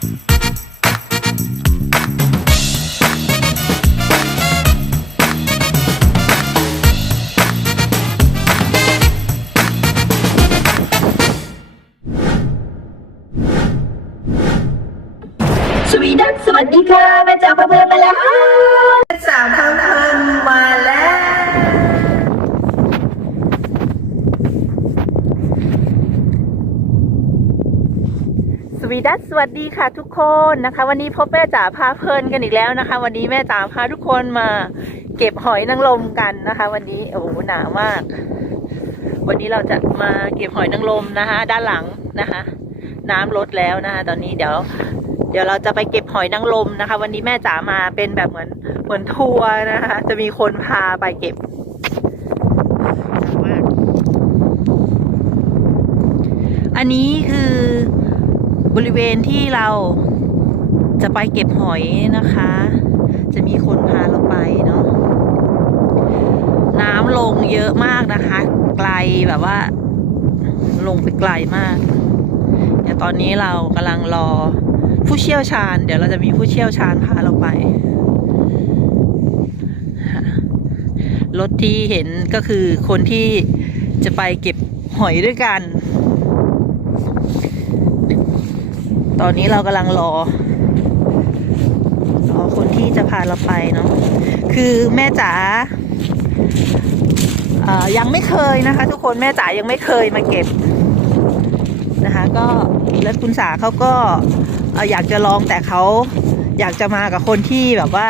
สวีดัสสวัสดีค่ะแม่จ๋าเพื่อนมาแล้ว สาวทำเพลินมาแล้ว ส วีดัสสวัสดีค่ะทุกคนนะคะ วันนี้พบแม่จ๋าพาเพลินกันอีกแล้วนะคะ วันนี้แม่จ๋าพาทุกคนมา เก็บหอยนางรมกันนะคะ วันนี้โอ้โหหนาวมาก วันนี้เราจะมาเก็บหอยนางรมนะคะ ด้านหลังนะคะ น้ำลดแล้วนะคะตอนนี้เดี๋ยว เดี๋ยวเราจะไปเก็บหอยนางรมนะคะ วันนี้แม่จ๋ามาเป็นแบบเหมือนเหมือนทัวร์นะคะ จะมีคนพาไปเก็บอันนี้คือ บริเวณที่เราจะไปเก็บหอยนะคะ จะมีคนพาเราไปเนาะน้ำลงเยอะมากนะคะ ไกลแบบว่า ลงไปไกลมากเดี๋ยวตอนนี้เรากำลังรอผู้เชี่ยวชาญ เดี๋ยวเราจะมีผู้เชี่ยวชาญพาเราไปรถที่เห็นก็คือคนที่จะไปเก็บหอยด้วยกัน ตอนนี้เรากำลังรอรอคนที่จะพาเราไปเนาะคือแม่จ๋ายังไม่เคยนะคะ ทุกคนแม่จ๋ายังไม่เคยมาเก็บนะคะ ก็แล้วคุณสาเขาก็เอ่ออยากจะลองแต่เขาอยากจะมากับคนที่แบบว่า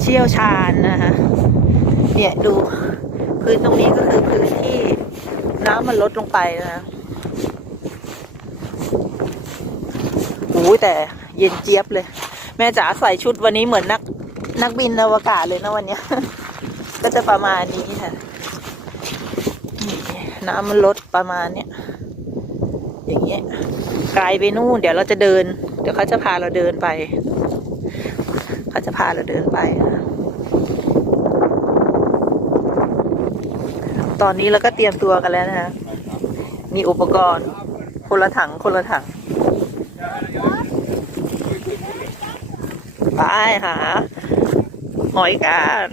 เชี่ยวชาญนะคะ เนี่ยดูพื้นตรงนี้ก็คือพื้นที่น้ำมันลดลงไปนะคะ โอ้ย แต่เย็นเจี๊ยบเลย แม่จ๋าใส่ชุดวันนี้เหมือนนักนักบินอวกาศเลยนะวันนี้ก็จะประมาณนี้ค่ะน้ำมันลดประมาณเนี้ยอย่างเงี้ยไกลไปนู่น เดี๋ยวเราจะเดิน เดี๋ยวเขาจะพาเราเดินไปเขาจะพาเราเดินไปนะตอนนี้เราก็เตรียมตัวกันแล้วนะคะมีอุปกรณ์คนละถังคนละถัง ไปหาหอยกัน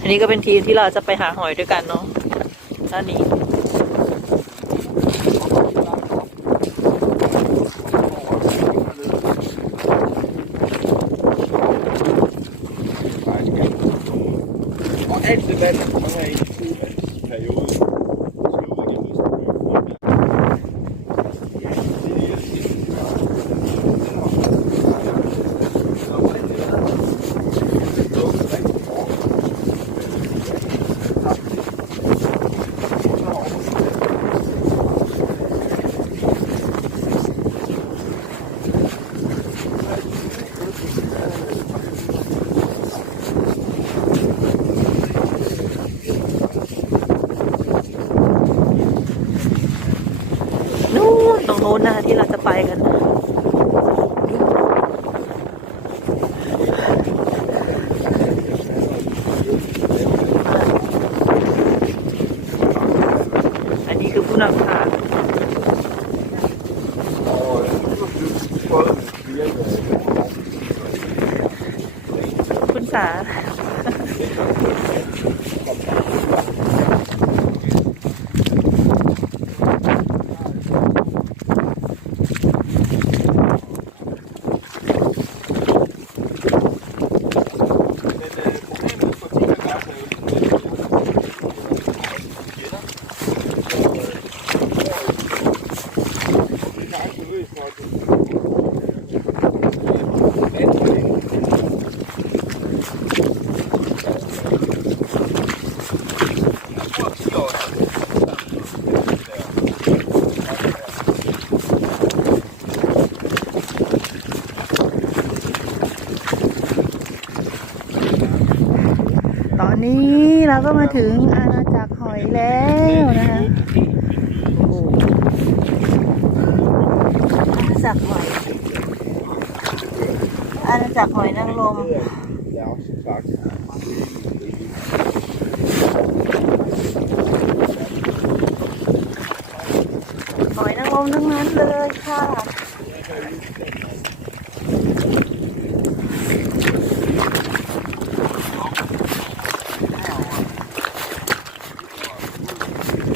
อันนี้ก็เป็นทีมที่เราจะไปหาหอยด้วยกันเนาะด้านนี้ Og alt det vand, der er i en periode, ตรงโน้นนะที่เราจะไปกันอัน นี้เราก็มาถึงอาณาจักรหอยแล้วนะคะอาณาจักรหอย อาณาจักรหอยนางรมหอยนางรมทั้งนั้นเลยค่ะ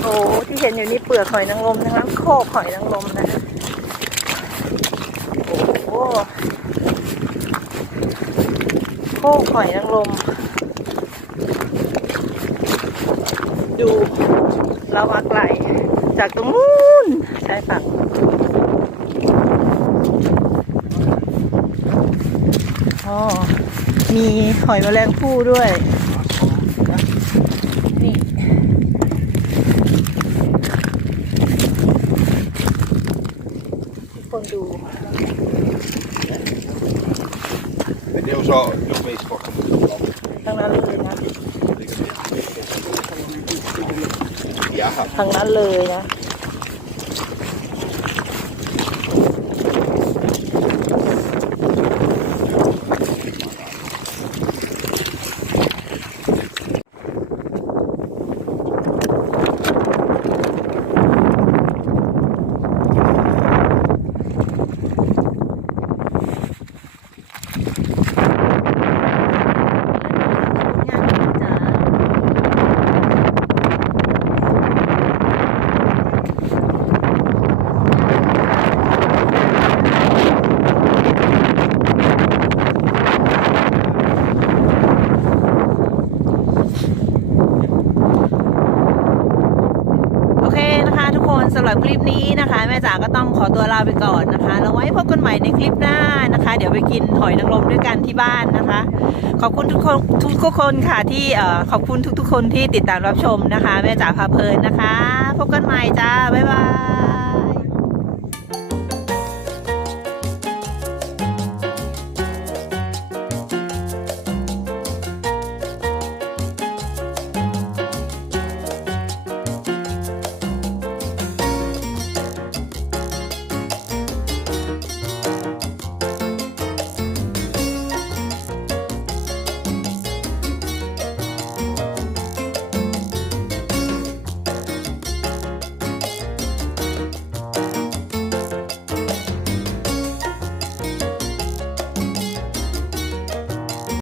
โอ้ที่เห็นอยู่นี่เปลือกหอยนางรมนะคะโคกหอยนางรมนะโอ้โหโคกหอยนางรมดูเรามาไกลจากตรงนู้นใช่ฝั่งอ๋อมีหอยแมลงภู่ด้วย นี่ ทุก คนดู En deel zal nog meest wachten. ทั้งนั้นเลยนะ Ja, ทั้งนั้นเลยนะ โอเคนะคะทุกคนสำหรับคลิปนี้นะคะ แม่จ๋าก็ต้องขอตัวลาไปก่อนนะคะแล้วไว้พบกันใหม่ในคลิปหน้านะคะ เดี๋ยวไปกินหอยนางรมด้วยกันที่บ้านนะคะ ขอบคุณทุกคนทุกคนค่ะที่เอ่อขอบคุณทุก ๆ คนที่ติดตามรับชมนะคะ แม่จ๋าพาเพลินนะคะ พบกันใหม่จ้าบ๊ายบาย